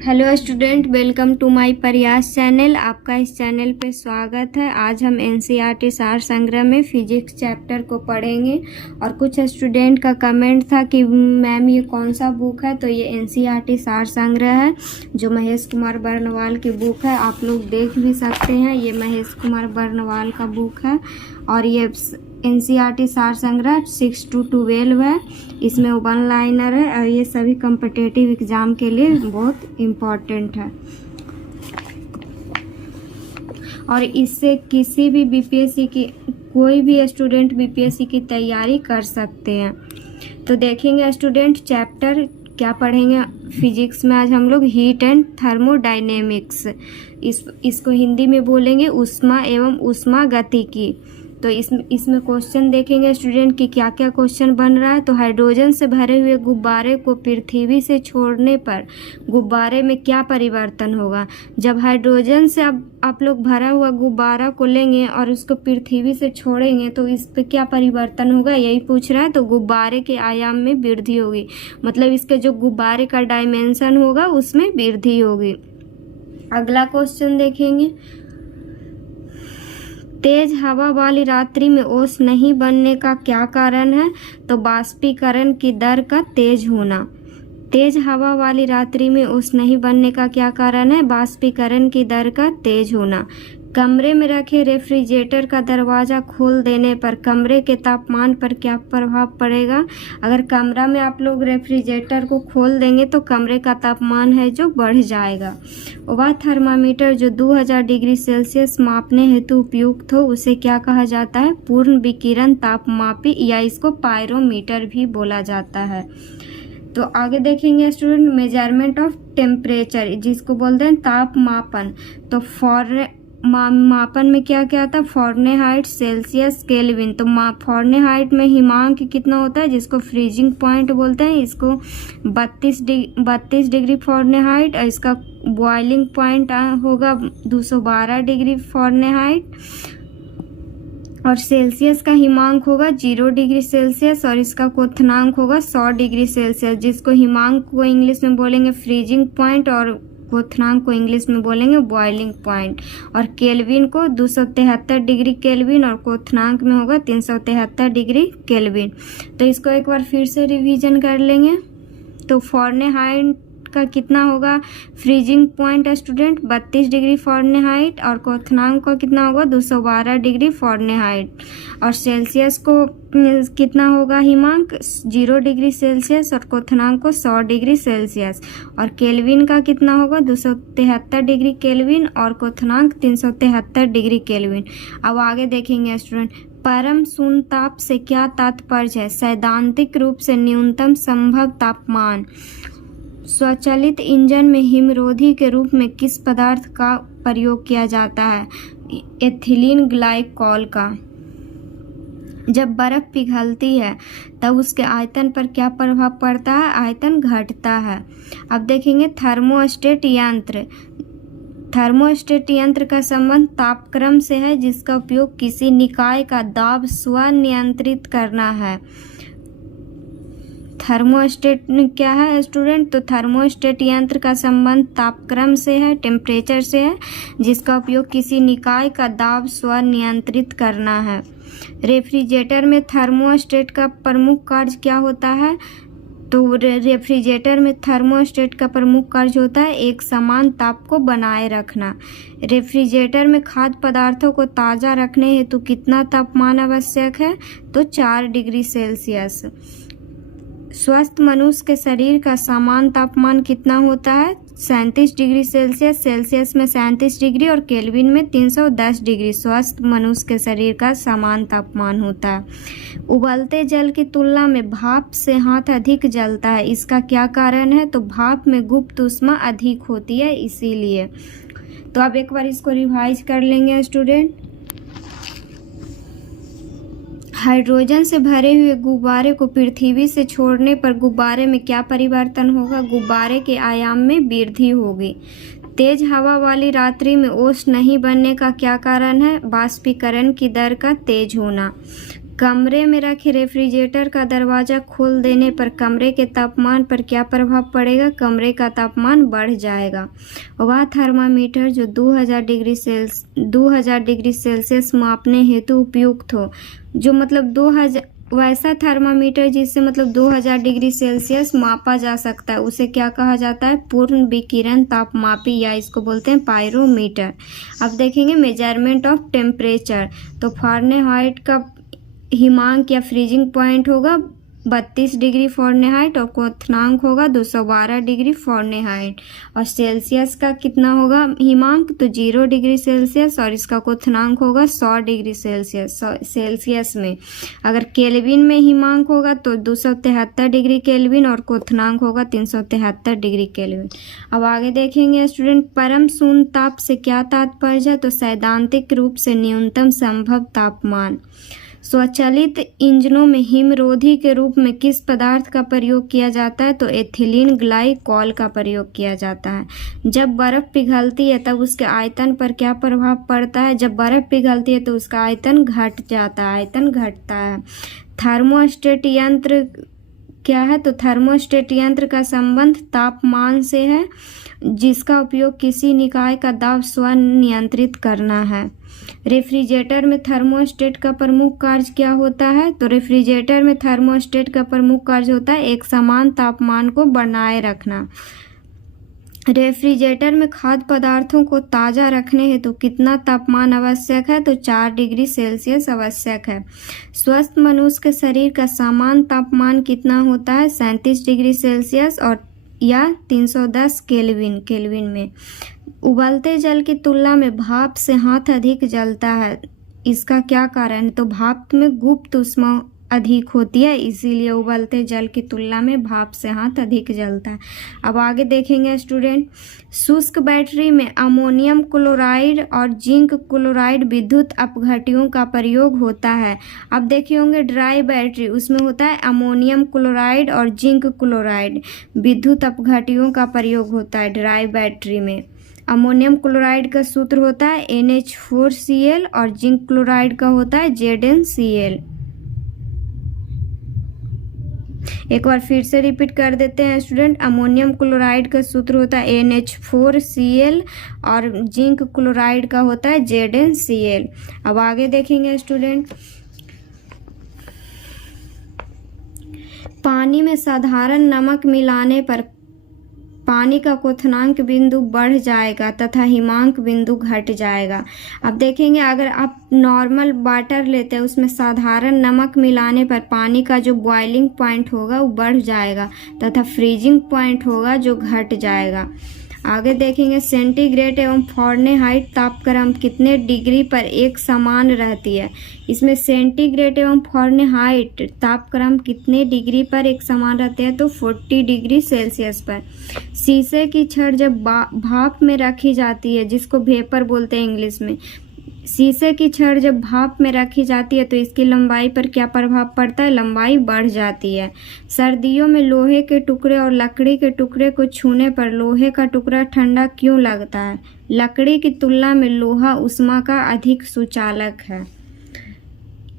Hello student, welcome to my Prayas channel. आपका इस channel पे स्वागत है। आज हम एनसीईआरटी सार संग्रह में फिजिक्स चैप्टर को पढ़ेंगे। और कुछ स्टूडेंट का कमेंट था कि मैम ये कौन सा बुक है, तो ये एनसीईआरटी सार संग्रह है जो महेश कुमार बर्नवाल की बुक है। आप लोग देख भी सकते हैं, ये महेश कुमार बर्नवाल का बुक है। और ये एनसीईआरटी सार संग्रह 6 to 12 है। इसमें 1 लाइनर है और ये सभी कॉम्पिटिटिव एग्जाम के लिए बहुत इम्पोर्टेंट है। और इससे किसी भी बीपीएससी की कोई भी स्टूडेंट बीपीएससी की तैयारी कर सकते हैं। तो देखेंगे स्टूडेंट, चैप्टर क्या पढ़ेंगे फिजिक्स में। आज हम लोग हीट एंड थर्मोडायनेमिक्स, इसको हिंदी में बोलेंगे ऊष्मा एवं ऊष्मा गतिकी। तो इसमें क्वेश्चन देखेंगे स्टूडेंट कि क्या क्या क्वेश्चन बन रहा है। तो हाइड्रोजन से भरे हुए गुब्बारे को पृथ्वी से छोड़ने पर गुब्बारे में क्या परिवर्तन होगा। जब हाइड्रोजन से आप लोग भरा हुआ गुब्बारा को लेंगे और उसको पृथ्वी से छोड़ेंगे तो इस पे क्या परिवर्तन होगा, यही पूछ रहा है। तो गुब्बारे के आयाम में वृद्धि होगी, मतलब इसके जो गुब्बारे का डायमेंशन होगा उसमें वृद्धि होगी। अगला क्वेश्चन देखेंगे, तेज हवा वाली रात्रि में ओस नहीं बनने का क्या कारण है। तो बाष्पीकरण की दर का तेज होना। तेज हवा वाली रात्रि में ओस नहीं बनने का क्या कारण है, बाष्पीकरण की दर का तेज होना। कमरे में रखे रेफ्रिजरेटर का दरवाज़ा खोल देने पर कमरे के तापमान पर क्या प्रभाव पड़ेगा। अगर कमरा में आप लोग रेफ्रिजरेटर को खोल देंगे तो कमरे का तापमान है जो बढ़ जाएगा। वह थर्मामीटर जो 2000 डिग्री सेल्सियस मापने हेतु उपयुक्त हो उसे क्या कहा जाता है, पूर्ण विकिरण तापमापी, या इसको पायरोमीटर भी बोला जाता है। तो आगे देखेंगे स्टूडेंट, मेजरमेंट ऑफ टेम्परेचर, जिसको बोलते हैं तापमापन। तो मापन में क्या क्या आता है, फ़ारेनहाइट, सेल्सियस, केल्विन। तो फ़ारेनहाइट में हिमांक कितना होता है, जिसको फ्रीजिंग पॉइंट बोलते हैं, इसको 32 डिग्री फ़ारेनहाइट। और इसका बॉइलिंग पॉइंट होगा 212 डिग्री फ़ारेनहाइट। और सेल्सियस का हिमांक होगा 0 डिग्री सेल्सियस और इसका क्वथनांक होगा 100 डिग्री सेल्सियस, जिसको हिमांक को इंग्लिश में बोलेंगे फ्रीजिंग पॉइंट और क्वथनांक को इंग्लिश में बोलेंगे बॉइलिंग पॉइंट। और केल्विन को 273 डिग्री केल्विन और क्वथनांक में होगा 373 डिग्री केल्विन। तो इसको एक बार फिर से रिवीजन कर लेंगे। तो फ़ारेनहाइट का कितना होगा freezing point student, 32 degree Fahrenheit. और क्वथनांक का कितना होगा 212 डिग्री फ़ारेनहाइट। और सेल्सियस को कितना होगा हिमांक 0 डिग्री सेल्सियस और क्वथनांक को 100 डिग्री सेल्सियस। और केल्विन का कितना होगा 273 डिग्री केल्विन और क्वथनांक 373 डिग्री केल्विन। अब आगे देखेंगे स्टूडेंट, परम शून्य ताप से क्या तात्पर्य है, सैद्धांतिक रूप से न्यूनतम संभव तापमान। स्वचालित इंजन में हिमरोधी के रूप में किस पदार्थ का प्रयोग किया जाता है, एथिलीन ग्लाइकॉल का। जब बर्फ पिघलती है तब उसके आयतन पर क्या प्रभाव पड़ता है, आयतन घटता है। अब देखेंगे थर्मोस्टेट यंत्र। थर्मोस्टेट यंत्र का संबंध तापक्रम से है, जिसका उपयोग किसी निकाय का दाब स्वनियंत्रित करना है। थर्मोस्टेट क्या है स्टूडेंट, तो थर्मोस्टेट यंत्र का संबंध तापक्रम से है, टेम्परेचर से है, जिसका उपयोग किसी निकाय का दाब स्वनियंत्रित करना है। रेफ्रिजरेटर में थर्मोस्टेट का प्रमुख कार्य क्या होता है, तो रेफ्रिजरेटर में थर्मोस्टेट का प्रमुख कार्य होता है एक समान ताप को बनाए रखना। रेफ्रिजरेटर में खाद्य पदार्थों को ताज़ा रखने हेतु कितना तापमान आवश्यक है, तो 4 डिग्री सेल्सियस। स्वस्थ मनुष्य के शरीर का समान तापमान कितना होता है, 37 डिग्री सेल्सियस। सेल्सियस में 37 डिग्री और केल्विन में 310 डिग्री स्वस्थ मनुष्य के शरीर का समान तापमान होता है। उबलते जल की तुलना में भाप से हाथ अधिक जलता है, इसका क्या कारण है, तो भाप में गुप्त ऊष्मा अधिक होती है इसीलिए। तो अब एक बार इसको रिवाइज कर लेंगे स्टूडेंट। हाइड्रोजन से भरे हुए गुब्बारे को पृथ्वी से छोड़ने पर गुब्बारे में क्या परिवर्तन होगा, गुब्बारे के आयाम में वृद्धि होगी। तेज हवा वाली रात्रि में ओस नहीं बनने का क्या कारण है, बाष्पीकरण की दर का तेज होना। कमरे में रखे रेफ्रिजरेटर का दरवाज़ा खोल देने पर कमरे के तापमान पर क्या प्रभाव पड़ेगा? कमरे का तापमान बढ़ जाएगा। वह थर्मामीटर जो 2000 डिग्री सेल्सियस मापने हेतु उपयुक्त हो, जो मतलब 2000 वैसा थर्मामीटर जिससे मतलब 2000 डिग्री सेल्सियस मापा जा सकता है, उसे क्या कहा जाता है? पूर्ण विकिरण तापमापी, या इसको बोलते हैं पायरोमीटर। अब देखेंगे मेजरमेंट ऑफ टेम्परेचर। तो फ़ारेनहाइट का हिमांक या फ्रीजिंग पॉइंट होगा 32 डिग्री फ़ारेनहाइट और क्वथनांक होगा 212 डिग्री फ़ारेनहाइट। और सेल्सियस का कितना होगा हिमांक? तो 0 डिग्री सेल्सियस और इसका क्वथनांक होगा 100 डिग्री सेल्सियस में। अगर केल्विन में हिमांक होगा तो 273 डिग्री केल्विन और क्वथनांक होगा 373 डिग्री केल्विन। अब आगे देखेंगे स्टूडेंट, परम शून्य ताप से क्या तात्पर्य है? तो सैद्धांतिक रूप से न्यूनतम संभव तापमान। स्वचालित इंजनों में हिमरोधी के रूप में किस पदार्थ का प्रयोग किया जाता है? तो एथिलीन ग्लाइकॉल का प्रयोग किया जाता है। जब बर्फ पिघलती है तब उसके आयतन पर क्या प्रभाव पड़ता है? जब बर्फ पिघलती है तो उसका आयतन घट जाता है, आयतन घटता है। थर्मोस्टेट यंत्र क्या है? तो थर्मोस्टेट यंत्र का संबंध तापमान से है, जिसका उपयोग किसी निकाय का दाब स्वयं नियंत्रित करना है। रेफ्रिजरेटर में थर्मोस्टेट का प्रमुख कार्य क्या होता है? तो रेफ्रिजरेटर में थर्मोस्टेट का प्रमुख कार्य होता है एक समान तापमान को बनाए रखना। रेफ्रिजरेटर में खाद्य पदार्थों को ताज़ा रखने हेतु कितना तापमान आवश्यक है? तो 4 डिग्री सेल्सियस आवश्यक है। स्वस्थ मनुष्य के शरीर का सामान्य तापमान कितना होता है? 37 डिग्री सेल्सियस और या 310 केल्विन में। उबलते जल की तुलना में भाप से हाथ अधिक जलता है, इसका क्या कारण है? तो भाप में गुप्त ऊष्मा अधिक होती है, इसीलिए उबलते जल की तुलना में भाप से हाथ अधिक जलता है। अब आगे देखेंगे स्टूडेंट, शुष्क बैटरी में अमोनियम क्लोराइड और जिंक क्लोराइड विद्युत अपघट्यों का प्रयोग होता है। अब देखे होंगे ड्राई बैटरी, उसमें होता है अमोनियम क्लोराइड और जिंक क्लोराइड, विद्युत अपघट्यों का प्रयोग होता है ड्राई बैटरी में। अमोनियम क्लोराइड का सूत्र होता है NH4Cl और जिंक क्लोराइड का होता है ZnCl। एक बार फिर से रिपीट कर देते हैं स्टूडेंट, अमोनियम क्लोराइड का सूत्र होता है NH4Cl और जिंक क्लोराइड का होता है ZnCl। अब आगे देखेंगे स्टूडेंट, पानी में साधारण नमक मिलाने पर पानी का क्वथनांक बिंदु बढ़ जाएगा तथा हिमांक बिंदु घट जाएगा। अब देखेंगे अगर आप नॉर्मल वाटर लेते हैं उसमें साधारण नमक मिलाने पर पानी का जो बॉइलिंग पॉइंट होगा वो बढ़ जाएगा तथा फ्रीजिंग पॉइंट होगा जो घट जाएगा। आगे देखेंगे सेंटीग्रेड एवं फ़ारेनहाइट तापक्रम कितने डिग्री पर एक समान रहती है? इसमें सेंटीग्रेड एवं फ़ारेनहाइट तापक्रम कितने डिग्री पर एक समान रहते हैं? तो 40 डिग्री सेल्सियस पर। शीशे की छड़ जब भाप में रखी जाती है, जिसको वेपर बोलते हैं इंग्लिश में, शीशे की छड़ जब भाप में रखी जाती है तो इसकी लंबाई पर क्या प्रभाव पड़ता है? लंबाई बढ़ जाती है। सर्दियों में लोहे के टुकड़े और लकड़ी के टुकड़े को छूने पर लोहे का टुकड़ा ठंडा क्यों लगता है? लकड़ी की तुलना में लोहा ऊष्मा का अधिक सुचालक है।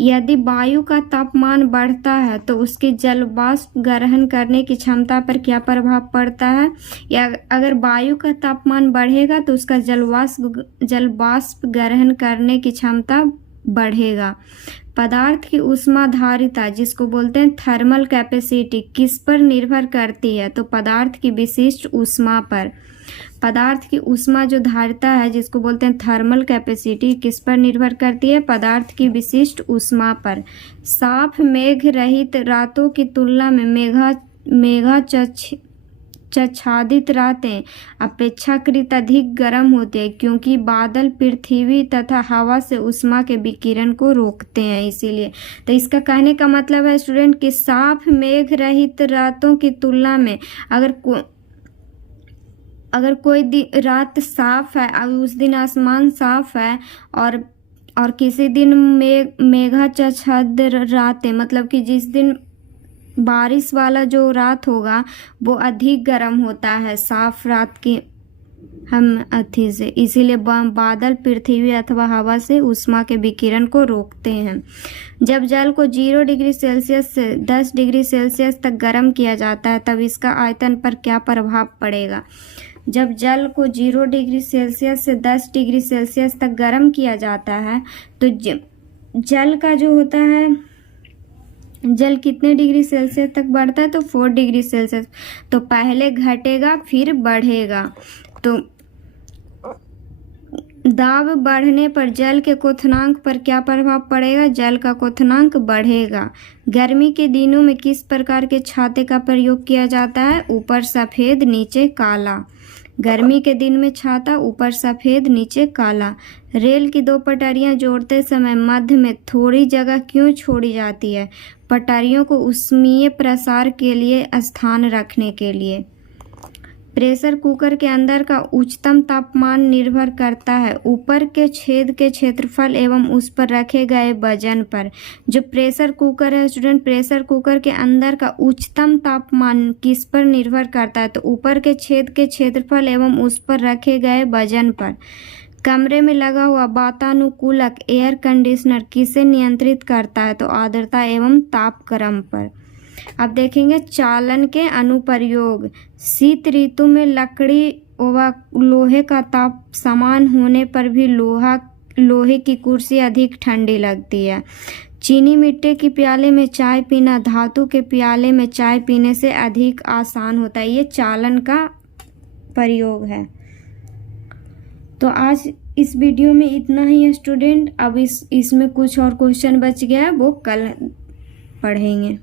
यदि वायु का तापमान बढ़ता है तो उसकी जलवाष्प ग्रहण करने की क्षमता पर क्या प्रभाव पड़ता है? या अगर वायु का तापमान बढ़ेगा तो उसका जलवाष्प ग्रहण करने की क्षमता बढ़ेगा। पदार्थ की ऊष्माधारिता, जिसको बोलते हैं थर्मल कैपेसिटी, किस पर निर्भर करती है? तो पदार्थ की विशिष्ट ऊष्मा पर। पदार्थ की ऊष्मा जो धारिता है, जिसको बोलते हैं थर्मल कैपेसिटी, किस पर निर्भर करती है? पदार्थ की विशिष्ट ऊष्मा पर। साफ मेघ रहित रातों की तुलना में मेघाच्छादित रातें अपेक्षाकृत अधिक गर्म होती है, क्योंकि बादल पृथ्वी तथा हवा से ऊष्मा के विकिरण को रोकते हैं, इसीलिए। तो इसका कहने का मतलब है स्टूडेंट कि साफ मेघ रहित रातों की तुलना में अगर कोई रात साफ है, अब उस दिन आसमान साफ है और किसी दिन मेघाच्छादित रातें, मतलब कि जिस दिन बारिश वाला जो रात होगा वो अधिक गर्म होता है साफ रात की, हम अथी से, इसीलिए बादल पृथ्वी अथवा हवा से ऊष्मा के विकिरण को रोकते हैं। जब जल को 0 डिग्री सेल्सियस से 10 डिग्री सेल्सियस तक गर्म किया जाता है तब इसका आयतन पर क्या प्रभाव पड़ेगा। जब जल को 0 डिग्री सेल्सियस से 10 डिग्री सेल्सियस तक गर्म किया जाता है तो जल का जो होता है, जल कितने डिग्री सेल्सियस तक बढ़ता है, तो 4 डिग्री सेल्सियस। तो पहले घटेगा फिर बढ़ेगा। तो दाब बढ़ने पर जल के क्वथनांक पर क्या प्रभाव पड़ेगा, जल का क्वथनांक बढ़ेगा। गर्मी के दिनों में किस प्रकार के छाते का प्रयोग किया जाता है, ऊपर सफ़ेद नीचे काला। गर्मी के दिन में छाता, ऊपर सफ़ेद नीचे काला। रेल की 2 पटरियां जोड़ते समय मध्य में थोड़ी जगह क्यों छोड़ी जाती है, पटरियों को ऊष्मीय प्रसार के लिए स्थान रखने के लिए। प्रेशर कुकर के अंदर का उच्चतम तापमान निर्भर करता है ऊपर के छेद के क्षेत्रफल एवं उस पर रखे गए वजन पर। जो प्रेशर कुकर है स्टूडेंट, प्रेशर कुकर के अंदर का उच्चतम तापमान किस पर निर्भर करता है, तो ऊपर के छेद के क्षेत्रफल एवं उस पर रखे गए वजन पर। कमरे में लगा हुआ वातानुकूलक एयर कंडीशनर किसे नियंत्रित करता है, तो आर्द्रता एवं तापक्रम पर। अब देखेंगे चालन के अनुप्रयोग। शीत ऋतु में लकड़ी व लोहे का ताप समान होने पर भी लोहे की कुर्सी अधिक ठंडी लगती है। चीनी मिट्टी की प्याले में चाय पीना धातु के प्याले में चाय पीने से अधिक आसान होता है। ये चालन का प्रयोग है। तो आज इस वीडियो में इतना ही है स्टूडेंट। अब इसमें कुछ और क्वेश्चन बच गया है, वो कल पढ़ेंगे।